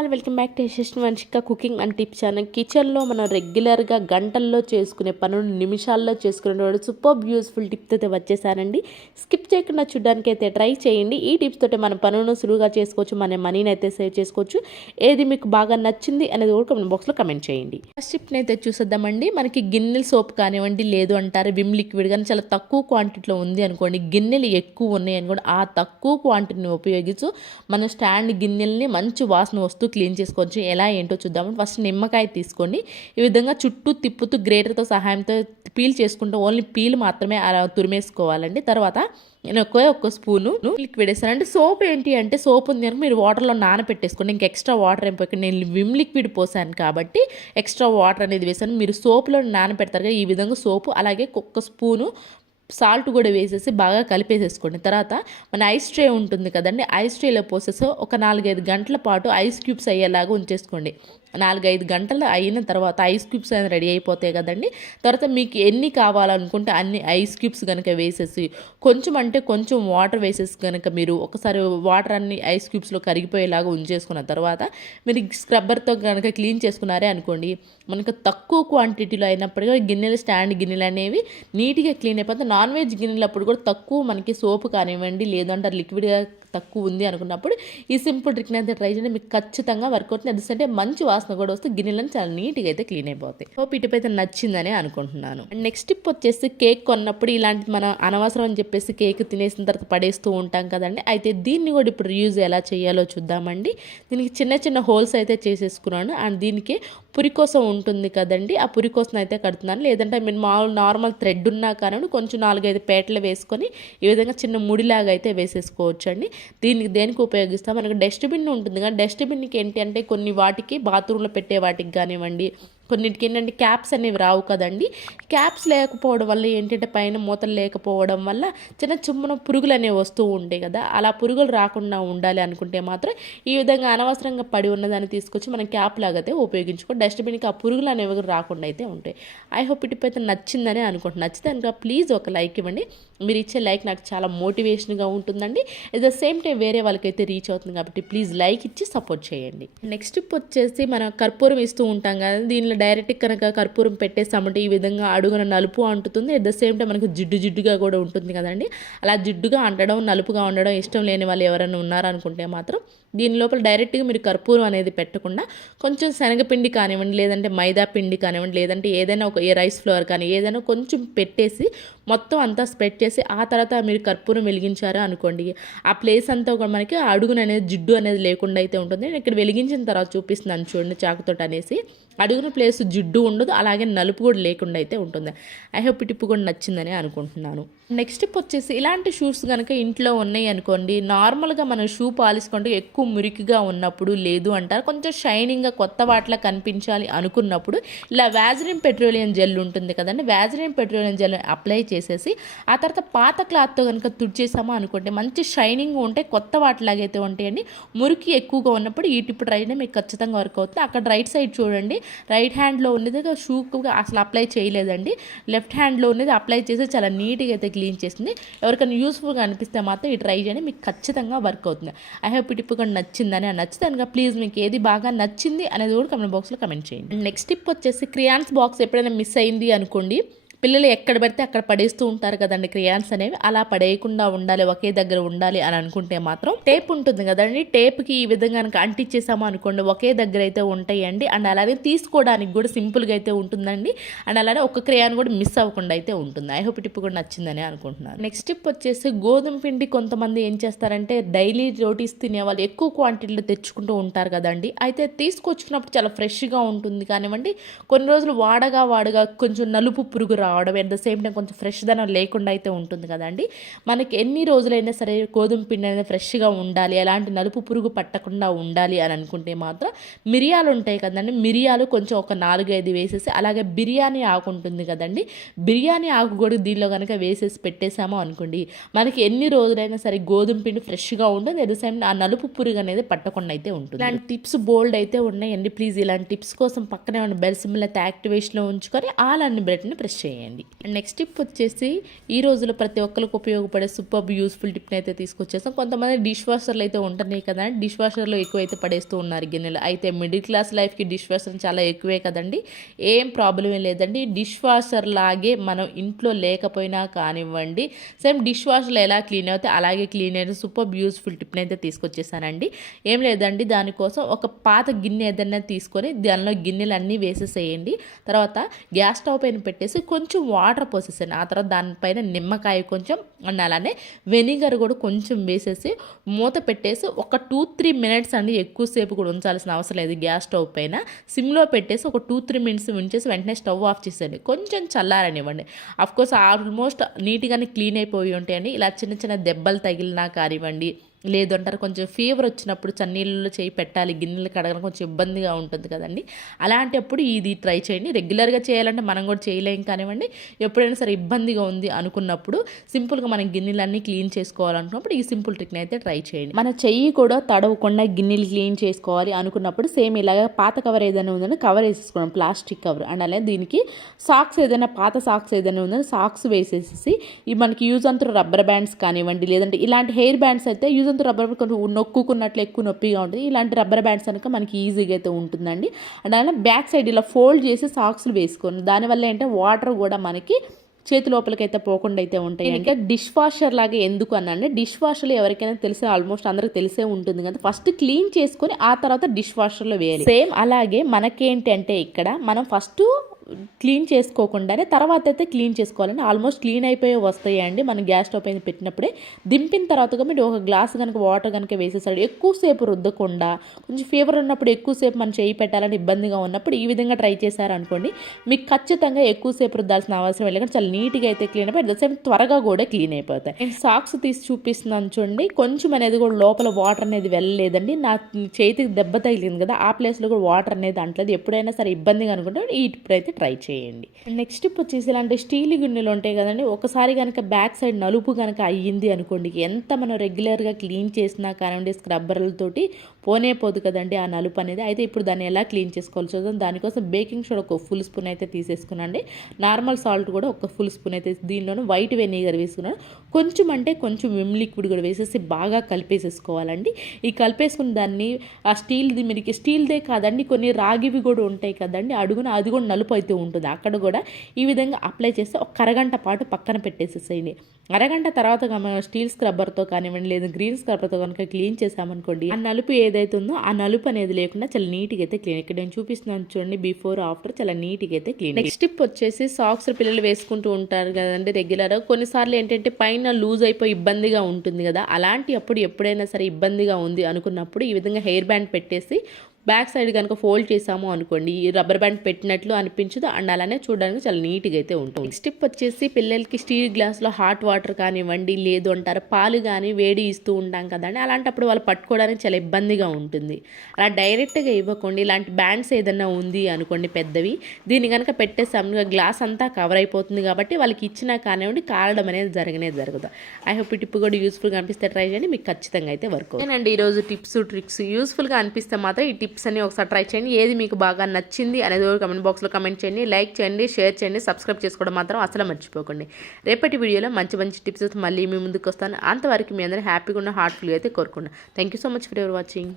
All welcome back to Yashasvi Vamshika cooking and tips channel. కిచెన్లో మనం రెగ్యులర్గా గంటల్లో చేసుకునే పనులు నిమిషాల్లో చేసుకునేవాడు సూపర్ యూస్ఫుల్ టిప్స్ అయితే వచ్చేసానండి. స్కిప్ చేయకుండా చూడడానికి అయితే ట్రై చేయండి. ఈ టిప్స్ తోటి మన పనులను సులువుగా చేసుకోవచ్చు, మన మనీని అయితే సేవ్ చేసుకోవచ్చు. ఏది మీకు బాగా నచ్చింది అనేది కూడా కామెంట్ బాక్స్లో కమెంట్ చేయండి. ఫస్ట్ టిప్ని అయితే చూసేద్దామండి. మనకి గిన్నెల సోప్ కానివ్వండి, లేదు అంటారు విమ్ లిక్విడ్ కానీ చాలా తక్కువ క్వాంటిటీలో ఉంది అనుకోండి, గిన్నెలు ఎక్కువ ఉన్నాయి అనుకోండి, ఆ తక్కువ క్వాంటిటీని ఉపయోగించు మన స్టాండ్ గిన్నెల్ని మంచి వాసన వస్తూ క్లీన్ చేసుకోవచ్చు. ఎలా ఏంటో చూద్దాము. ఫస్ట్ నిమ్మకాయ తీసుకోండి. ఈ విధంగా చుట్టూ తిప్పుతూ గ్రేటర్తో సహాయంతో పీల్ చేసుకుంటూ ఓన్లీ పీల్ మాత్రమే అలా తురిమేసుకోవాలండి. తర్వాత నేను ఒక్క స్పూను లిక్విడ్ వేస్తాను. అంటే సోప్ ఏంటి అంటే సోప్ ఉంది కనుక మీరు వాటర్లో నానపెట్టేసుకోండి. ఇంక ఎక్స్ట్రా వాటర్ ఏం పోయి నేను విమ్ లిక్విడ్ పోసాను కాబట్టి ఎక్స్ట్రా వాటర్ అనేది వేసాను. మీరు సోప్లో నానపెడతారు కదా, ఈ విధంగా సోపు అలాగే ఒక్క స్పూను సాల్ట్ కూడా వేసేసి బాగా కలిపేసేసుకోండి. తర్వాత మన ఐస్ ట్రే ఉంటుంది కదండి, ఐస్ ట్రేలో పోసేసి ఒక 4-5 గంటల పాటు ఐస్ క్యూబ్స్ అయ్యేలాగా ఉంచేసుకోండి. 4-5 గంటలు అయిన తర్వాత ఐస్ క్యూబ్స్ అనేది రెడీ అయిపోతాయి కదండి. తర్వాత మీకు ఎన్ని కావాలనుకుంటే అన్ని ఐస్ క్యూబ్స్ కనుక వేసేసి కొంచెం అంటే కొంచెం వాటర్ వేసేసి కనుక మీరు ఒకసారి వాటర్ అన్ని ఐస్ క్యూబ్స్లో కరిగిపోయేలాగా ఉంచేసుకున్న తర్వాత మీరు స్క్రబ్బర్తో కనుక క్లీన్ చేసుకున్నారే అనుకోండి, మనకు తక్కువ క్వాంటిటీలో అయినప్పటికీ గిన్నెలు స్టాండ్ గిన్నెలు అనేవి నీట్గా క్లీన్ అయిపోతాయి. నాన్ వెజ్ గిన్నెలు అప్పుడు కూడా తక్కువ మనకి సోపు కానివ్వండి, లేదంటే లిక్విడ్గా తక్కువ ఉంది అనుకున్నప్పుడు ఈ సింపుల్ ట్రిక్ని అయితే ట్రై చేయండి. మీకు ఖచ్చితంగా వర్క్ అవుతుంది. ఎందుకంటే మంచి వాసన కూడా వస్తే గిన్నెలను చాలా నీట్గా అయితే క్లీన్ అయిపోతాయి. హోప్ ఇటుపై అయితే నచ్చిందని అనుకుంటున్నాను. అండ్ నెక్స్ట్ టిప్ వచ్చేసి కేక్ కొన్నప్పుడు ఇలాంటి మనం అనవసరం అని చెప్పేసి కేక్ తినేసిన తర్వాత పడేస్తూ ఉంటాం కదండి. అయితే దీన్ని కూడా ఇప్పుడు యూజ్ ఎలా చేయాలో చూద్దామండి. దీనికి చిన్న చిన్న హోల్స్ అయితే చేసేసుకున్నాను. అండ్ దీనికి పురి కోసం ఉంటుంది కదండి, ఆ పురి కోసం అయితే కడుతున్నాను. లేదంటే మీరు మామూలు నార్మల్ థ్రెడ్ ఉన్నా కానీ కొంచెం 4-5 పేటలు వేసుకొని ఈ విధంగా చిన్న ముడిలాగా అయితే వేసేసుకోవచ్చు అండి. దీనికి దేనికి ఉపయోగిస్తాం, మనకు డస్ట్బిన్ ఉంటుంది కానీ డస్ట్బిన్కి ఏంటి అంటే కొన్ని వాటికి బాత్రూంలో పెట్టే వాటికి కానివ్వండి, కొన్నిటికి ఏంటంటే క్యాప్స్ అనేవి రావు కదండి. క్యాప్స్ లేకపోవడం వల్ల ఏంటంటే పైన మూతలు లేకపోవడం వల్ల చిన్న చిన్న పురుగులు అనేవి వస్తూ ఉంటాయి కదా. అలా పురుగులు రాకుండా ఉండాలి అనుకుంటే మాత్రం ఈ విధంగా అనవసరంగా పడి ఉన్నదాన్ని తీసుకొచ్చి మనం క్యాప్ లాగైతే ఉపయోగించుకో, డస్ట్బిన్కి ఆ పురుగులు అనేవి రాకుండా అయితే ఉంటాయి. ఐ హోప్ ఇటుపై అయితే నచ్చిందని అనుకుంటున్నాను. నచ్చితే కనుక ప్లీజ్ ఒక లైక్ ఇవ్వండి. మీరు ఇచ్చే లైక్ నాకు చాలా మోటివేషన్గా ఉంటుందండి. ఎట్ ద సేమ్ టైం వేరే వాళ్ళకైతే రీచ్ అవుతుంది కాబట్టి ప్లీజ్ లైక్ ఇచ్చి సపోర్ట్ చేయండి. నెక్స్ట్ టిప్ వచ్చేసి మనం కర్పూరం ఇస్తూ ఉంటాం కదా, దీనిలో డైరెక్ట్ కనుక కర్పూరం పెట్టేస్తామంటే ఈ విధంగా అడుగున నలుపు అంటుతుంది. ఎట్ ద సేమ్ టైం మనకు జిడ్డుగా కూడా ఉంటుంది కదండి. అలా జిడ్డుగా అంటడం నలుపుగా ఉండడం ఇష్టం లేని వాళ్ళు ఎవరైనా ఉన్నారనుకుంటే మాత్రం దీని లోపల డైరెక్ట్గా మీరు కర్పూరం అనేది పెట్టకుండా కొంచెం శనగపిండి కానివ్వండి, లేదంటే మైదా పిండి కానివ్వండి, లేదంటే ఏదైనా ఒక రైస్ ఫ్లోర్ కానీ ఏదైనా కొంచెం పెట్టేసి మొత్తం అంతా స్ప్రెడ్ చేసి ఆ తర్వాత మీరు కర్పూరం వెలిగించారు అనుకోండి, ఆ ప్లేస్ అంతా కూడా మనకి అడుగున అనేది జిడ్డు అనేది లేకుండా అయితే ఉంటుంది. నేను ఇక్కడ వెలిగించిన తర్వాత చూపిస్తున్నాను చూడండి చాకుతోటి అనేసి. అడుగున ప్లేస్ జిడ్డు ఉండదు, అలాగే నలుపు కూడా లేకుండా అయితే ఉంటుంది. ఐ హోప్ టిప్ కూడా నచ్చిందని అనుకుంటున్నాను. నెక్స్ట్ టిప్ వచ్చేసి ఇలాంటి షూస్ కనుక ఇంట్లో ఉన్నాయి అనుకోండి, నార్మల్గా మనం షూ పాలిష్ కొంటే ఎక్కువ మురికిగా ఉన్నప్పుడు, లేదు అంటారు కొంచెం షైనింగ్గా కొత్త వాటిలా కనిపించాలి అనుకున్నప్పుడు ఇలా వ్యాజిలిన్ పెట్రోలియం జెల్ ఉంటుంది కదండి, వ్యాజిలిన్ పెట్రోలియం జెల్ అప్లై చేసేసి ఆ తర్వాత పాత క్లాత్తో కనుక తుడిచేసామో అనుకోండి మంచి షైనింగ్ ఉంటే కొత్త వాటిలాగైతే ఉంటాయండి. మురికి ఎక్కువగా ఉన్నప్పుడు ఈ టిప్ ట్రై చేయడం మీకు ఖచ్చితంగా వర్క్ అవుతుంది. అక్కడ రైట్ సైడ్ చూడండి, రైట్ హ్యాండ్లో ఉన్నది షూగా అసలు అప్లై చేయలేదండి, లెఫ్ట్ హ్యాండ్లో ఉన్నది అప్లై చేసి చాలా నీట్గా అయితే క్లీన్ చేస్తుంది. ఎవరికైనా యూస్ఫుల్గా అనిపిస్తే మాత్రం ఈ ట్రై చేయండి, మీకు ఖచ్చితంగా వర్క్ అవుతుంది. ఐ హోప్ ఈ టిప్ కూడా నచ్చిందని, నచ్చితే కనుక ప్లీజ్ మీకు ఏది బాగా నచ్చింది అనేది కూడా కమెంట్ బాక్స్లో కమెంట్ చేయండి. నెక్స్ట్ టిప్ వచ్చేసి క్రియాన్స్ బాక్స్ ఎప్పుడైనా మిస్ అయింది అనుకోండి, పిల్లలు ఎక్కడ పడితే అక్కడ పడేస్తూ ఉంటారు కదండి క్రియాన్స్ అనేవి, అలా పడేయకుండా ఉండాలి, ఒకే దగ్గర ఉండాలి అని అనుకుంటే మాత్రం టేప్ ఉంటుంది కదండి, టేప్కి ఈ విధంగా కనుక అంటించేసాము అనుకోండి ఒకే దగ్గర అయితే ఉంటాయండి. అండ్ అలాగే తీసుకోవడానికి కూడా సింపుల్గా అయితే ఉంటుందండి. అండ్ అలానే ఒక క్రియాన్ కూడా మిస్ అవ్వకుండా అయితే ఉంటుంది. ఐ హోప్ టిప్ కూడా నచ్చిందని అనుకుంటున్నాను. నెక్స్ట్ టిప్ వచ్చేసి గోధుమ పిండి కొంతమంది ఏం చేస్తారంటే డైలీ రోటీస్ తినే వాళ్ళు ఎక్కువ క్వాంటిటీలో తెచ్చుకుంటూ ఉంటారు కదండి. అయితే తీసుకొచ్చుకున్నప్పుడు చాలా ఫ్రెష్గా ఉంటుంది కానివ్వండి, కొన్ని రోజులు వాడగా కొంచెం నలుపు పురుగు రావడం, అట్ ద సేమ్ టైం కొంచెం ఫ్రెష్ దనం లేకుండా అయితే ఉంటుంది కదండి. మనకి ఎన్ని రోజులైనా సరే గోధుమ పిండి అనేది ఫ్రెష్గా ఉండాలి, ఎలాంటి నలుపు పురుగు పట్టకుండా ఉండాలి అని అనుకుంటే మాత్రం మిరియాలు ఉంటాయి కదండి, మిరియాలు కొంచెం ఒక 4-5 వేసేసి, అలాగే బిర్యానీ ఆకు ఉంటుంది కదండి, బిర్యానీ ఆకు కూడా దీనిలో కనుక వేసేసి పెట్టేసామో అనుకోండి మనకి ఎన్ని రోజులైనా సరే గోధుమ పిండి ఫ్రెష్గా ఉంటుంది, అట్ ద సేమ్ ఆ నలుపు పురుగు అనేది పట్టకుండా అయితే ఉంటుంది. ఇలాంటి టిప్స్ బోల్డ్ అయితే ఉన్నాయండి. ప్లీజ్ ఇలాంటి టిప్స్ కోసం పక్కనే ఉన్న బెల్ సింబల్ అయితే యాక్టివేషన్లో ఉంచుకొని ఆల్ అన్ని బటన్ని ప్రెస్ చేయండి. చేయండి. నెక్స్ట్ టిప్ వచ్చేసి ఈ రోజులో ప్రతి ఒక్కరికి ఉపయోగపడే సూపర్ యూస్ఫుల్ టిప్ని అయితే తీసుకొచ్చేస్తాం. కొంతమంది డిష్ వాషర్లు అయితే ఉంటున్నాయి కదా, డిష్ వాషర్లో ఎక్కువైతే పడేస్తూ ఉన్నారు గిన్నెలు. అయితే మిడిల్ క్లాస్ లైఫ్కి డిష్ వాషర్ చాలా ఎక్కువే కదండి, ఏం ప్రాబ్లం లేదండి. డిష్ వాషర్ లాగే మనం ఇంట్లో లేకపోయినా కానివ్వండి, సేమ్ డిష్ వాషర్లో ఎలా క్లీన్ అవుతాయి అలాగే క్లీన్ అయిన సూపర్ యూస్ఫుల్ టిప్ని అయితే తీసుకొచ్చేసానండి. ఏం లేదండి, దానికోసం ఒక పాత గిన్నె ఏదైనా తీసుకొని దానిలో గిన్నెలు అన్నీ వేసేసేయండి. తర్వాత గ్యాస్ స్టవ్ పైన పెట్టేసి కొంచెం వాటర్ పోసేసాను. ఆ తర్వాత దానిపైన నిమ్మకాయ కొంచెం అండ్ అలానే వెనిగర్ కూడా కొంచెం వేసేసి మూత పెట్టేసి ఒక 2-3 మినిట్స్ అండి, ఎక్కువసేపు కూడా ఉంచాల్సిన అవసరం లేదు. గ్యాస్ స్టవ్ పైన సిమ్లో పెట్టేసి ఒక 2-3 మినిట్స్ ఉంచేసి వెంటనే స్టవ్ ఆఫ్ చేసేయండి. కొంచెం చల్లారనివ్వండి. అఫ్కోర్స్ ఆల్మోస్ట్ నీట్గానే క్లీన్ అయిపోయి ఉంటాయండి. ఇలా చిన్న చిన్న దెబ్బలు తగిలినా కానివ్వండి, లేదు అంటారు కొంచెం ఫీవర్ వచ్చినప్పుడు చన్నీళ్ళలో చేయి పెట్టాలి, గిన్నెలు కడగడం కొంచెం ఇబ్బందిగా ఉంటుంది కదండి, అలాంటప్పుడు ఇది ట్రై చేయండి. రెగ్యులర్గా చేయాలంటే మనం కూడా చేయలేం కానివ్వండి, ఎప్పుడైనా సరే ఇబ్బందిగా ఉంది అనుకున్నప్పుడు సింపుల్గా మనం గిన్నెలన్నీ క్లీన్ చేసుకోవాలనుకున్నప్పుడు ఈ సింపుల్ ట్రిక్ని అయితే ట్రై చేయండి. మన చెయ్యి కూడా తడవకుండా గిన్నెలు క్లీన్ చేసుకోవాలి అనుకున్నప్పుడు సేమ్ ఇలాగ పాత కవర్ ఏదైనా ఉందని కవర్ వేసేసుకోవడం, ప్లాస్టిక్ కవర్. అండ్ అలాగే దీనికి సాక్స్ ఏదైనా పాత సాక్స్ ఏదైనా ఉందని సాక్స్ వేసేసి ఈ మనకి యూజ్ అంతా రబ్బర్ బ్యాండ్స్ కానివ్వండి, లేదంటే ఇలాంటి హెయిర్ బ్యాండ్స్ అయితే యూజ్ అంతా రబ్బర్ కొంచెం నొక్కున్నట్లు ఎక్కువ నొప్పిగా ఉంటుంది. ఇలాంటి రబ్బర్ బ్యాండ్స్ కనుక మనకి ఈజీగా అయితే ఉంటుందండి. అండ్ అలానే బ్యాక్ సైడ్ ఇలా ఫోల్డ్ చేసి సాక్స్లు వేసుకోండి. దానివల్ల ఏంటంటే వాటర్ కూడా మనకి చేతి లోపలికి అయితే పోకుండా అయితే ఉంటాయి. ఇంకా డిష్ వాషర్ లాగా ఎందుకు అనండి, డిష్ వాషర్లో ఎవరికైనా తెలిసే ఆల్మోస్ట్ అందరికి తెలిసే ఉంటుంది కదా, ఫస్ట్ క్లీన్ చేసుకొని ఆ తర్వాత డిష్ వాషర్లో వేయాలి. సేమ్ అలాగే మనకేంటంటే ఇక్కడ మనం ఫస్ట్ క్లీన్ చేసుకోకుండానే తర్వాత అయితే క్లీన్ చేసుకోవాలండి. ఆల్మోస్ట్ క్లీన్ అయిపోయి వస్తాయండి మనం గ్యాస్ స్టవ్ పైన పెట్టినప్పుడే. దింపిన తర్వాత మీరు ఒక గ్లాస్ కనుక వాటర్ కనుక వేసేసాడు, ఎక్కువసేపు రుద్దకుండా, కొంచెం ఫీవర్ ఉన్నప్పుడు ఎక్కువసేపు మనం చేయి పెట్టాలని ఇబ్బందిగా ఉన్నప్పుడు ఈ విధంగా ట్రై చేశారనుకోండి, మీకు ఖచ్చితంగా ఎక్కువసేపు రుద్దాల్సిన అవసరం వెళ్ళకుండా చాలా నీట్గా అయితే క్లీన్ అయిపోయి సేమ్ త్వరగా కూడా క్లీన్ అయిపోతాయి. నేను సాక్స్ తీసి చూపిస్తున్నాను చూడండి, కొంచెం అనేది కూడా లోపల వాటర్ అనేది వెళ్ళలేదండి. నా చేతికి దెబ్బ తగిలింది కదా, ఆ ప్లేస్లో కూడా వాటర్ అనేది అంటలేదు. ఎప్పుడైనా సరే ఇబ్బందిగా అనుకుంటే ఈ టిప్ అయితే ట్రై చేయండి. నెక్స్ట్ టిప్ వచ్చేసి ఇలాంటి స్టీల్ గిన్నెలు ఉంటాయి కదండి, ఒకసారి కనుక బ్యాక్ సైడ్ నలుపు కనుక అయ్యింది అనుకోండి, ఎంత మనం రెగ్యులర్గా క్లీన్ చేసినా కానివ్వండి స్క్రబ్బర్లతోటి పోనే పోదు కదండి ఆ నలుపు అనేది. అయితే ఇప్పుడు దాన్ని ఎలా క్లీన్ చేసుకోవాలి చూద్దాం. దానికోసం బేకింగ్ సోడా ఒక ఫుల్ స్పూన్ అయితే తీసేసుకున్నాండి, నార్మల్ సాల్ట్ కూడా ఒక ఫుల్ స్పూన్ అయితే, దీనిలోనూ వైట్ వెనిగర్ వేసుకున్నాను, కొంచెం అంటే కొంచెం విమ్ లిక్విడ్ కూడా వేసేసి బాగా కలిపేసేసుకోవాలండి. ఈ కలిపేసుకున్న దాన్ని ఆ స్టీల్ది, మీకు స్టీల్దే కాదండి కొన్ని రాగివి కూడా ఉంటాయి కదండి అడుగున, అది కూడా నలుపు అయితే ఉంటుంది, అక్కడ కూడా ఈ విధంగా అప్లై చేస్తే ఒక అరగంట పాటు పక్కన పెట్టేసేసేయండి. అరగంట తర్వాత స్టీల్ స్క్రబ్బర్తో కానివ్వండి లేదా గ్రీన్ స్క్రబ్బర్తో కనుక క్లీన్ చేసామనుకోండి, ఆ నలుపు ఏదైతే ఉందో ఆ నలుపు అనేది లేకుండా చాలా నీట్గా అయితే క్లీన్. ఇక్కడ నేను చూపిస్తున్నాను చూడండి, బిఫోర్ ఆఫ్టర్ చాలా నీట్గా అయితే క్లీన్. నెక్స్ట్ టిప్ వచ్చేసి సాక్స్ పిల్లలు వేసుకుంటూ ఉంటారు కదండి రెగ్యులర్గా, కొన్నిసార్లు ఏంటంటే పైన లూజ్ అయిపోయి ఇబ్బందిగా ఉంటుంది కదా, అలాంటి అప్పుడు ఎప్పుడైనా సరే ఇబ్బందిగా ఉంది అనుకున్నప్పుడు ఈ విధంగా హెయిర్ బ్యాండ్ పెట్టేసి బ్యాక్ సైడ్ కనుక ఫోల్డ్ చేసాము అనుకోండి, ఈ రబ్బర్ బ్యాండ్ పెట్టినట్లు అనిపించదు అండ్ అలానే చూడడానికి చాలా నీట్గా అయితే ఉంటుంది. నెక్స్ట్ టిప్ వచ్చేసి పిల్లలకి స్టీల్ గ్లాస్లో హాట్ వాటర్ కానివ్వండి, లేదు అంటారు పాలు కానీ వేడి ఇస్తూ ఉంటాం కదండి, అలాంటప్పుడు వాళ్ళు పట్టుకోవడానికి చాలా ఇబ్బందిగా ఉంటుంది. అలా డైరెక్ట్గా ఇవ్వకండి, ఇలాంటి బ్యాండ్స్ ఏదైనా ఉంది అనుకోండి పెద్దవి, దీన్ని కనుక పెట్టేసాము గ్లాస్ అంతా కవర్ అయిపోతుంది కాబట్టి వాళ్ళకి ఇచ్చినా కానివ్వండి కారడం అనేది జరగదు. ఐ హోప్ ఈ టిప్ కూడా యూస్ఫుల్గా అనిపిస్తే ట్రై చేయండి, మీకు ఖచ్చితంగా అయితే వర్క్ అవుతుంది. ఈరోజు టిప్స్ ట్రిక్స్ యూస్ఫుల్గా అనిపిస్తే మాత్రం ఈ టిప్స్ అన్ని ఒకసారి ట్రై చేయండి. ఏది మీకు బాగా నచ్చింది అనేది కమెంట్ బాక్స్లో కమెంట్ చేయండి, లైక్ చేయండి, షేర్ చేయండి, సబ్స్క్రైబ్ చేసుకోవడం మాత్రం అసలు మర్చిపోకండి. రేపటి వీడియోలో మంచి టిప్స్ మళ్ళీ మీ ముందుకు వస్తాను. అంతవరకు మీ అందరూ హ్యాపీగా ఉన్న హార్ట్ఫుల్గా అయితే కోరుకున్నాను. Thank you so much for ever watching.